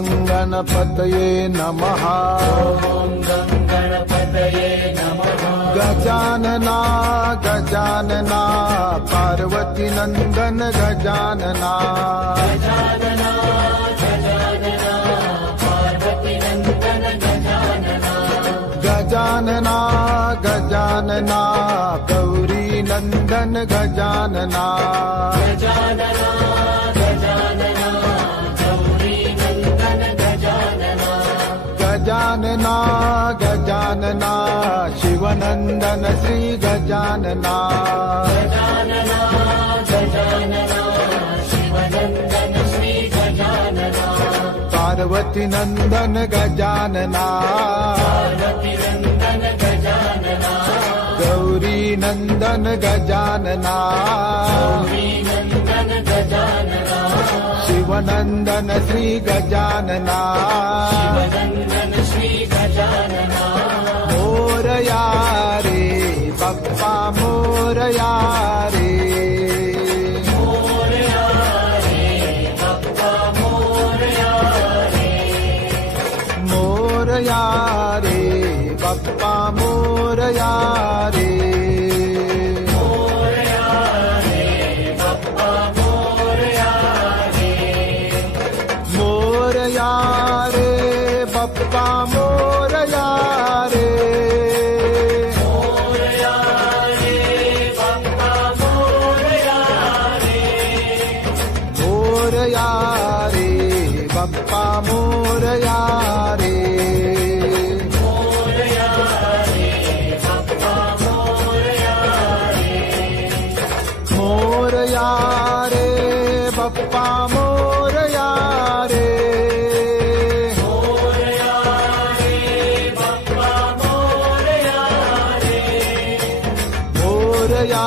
गं गणपतये नमः। ॐ गं गणपतये नमः। गजानना गजानना पार्वती नंदन गजानना। गजानना गजानना पार्वती नंदन गजानना। गजानना गजानना गौरी नंदन गजानना। गजानना गजानना गौरी नंदन गजानना। गजानना गजानना शिवनंदन श्री गजानना। गजानना गजानना शिवनंदन श्री गजानना। पार्वती नंदन गजानना। पार्वती नंदन गजानना। गौरी नंदन गजानना। गौरी नंदन गजानना। शिवनंदन श्री गजानना। शिवनंदन श्री गजानना। मोरया रे बप्पा मोरया रे। मोरया रे बप्पा मोरया रे। मोरया रे बप्पा मोरया रे। मोरया रे बप्पा मोरया रे। मोरया रे बप्पा मोरया रे। मोरया रे बप्पा मोरया रे। मोरया रे बप्पा मोरया रे। मोरया रे बप्पा मोरया रे। मोरया रे बप्पा मोरया रे। मोरया रे बप्पा मोरया रे। मोरया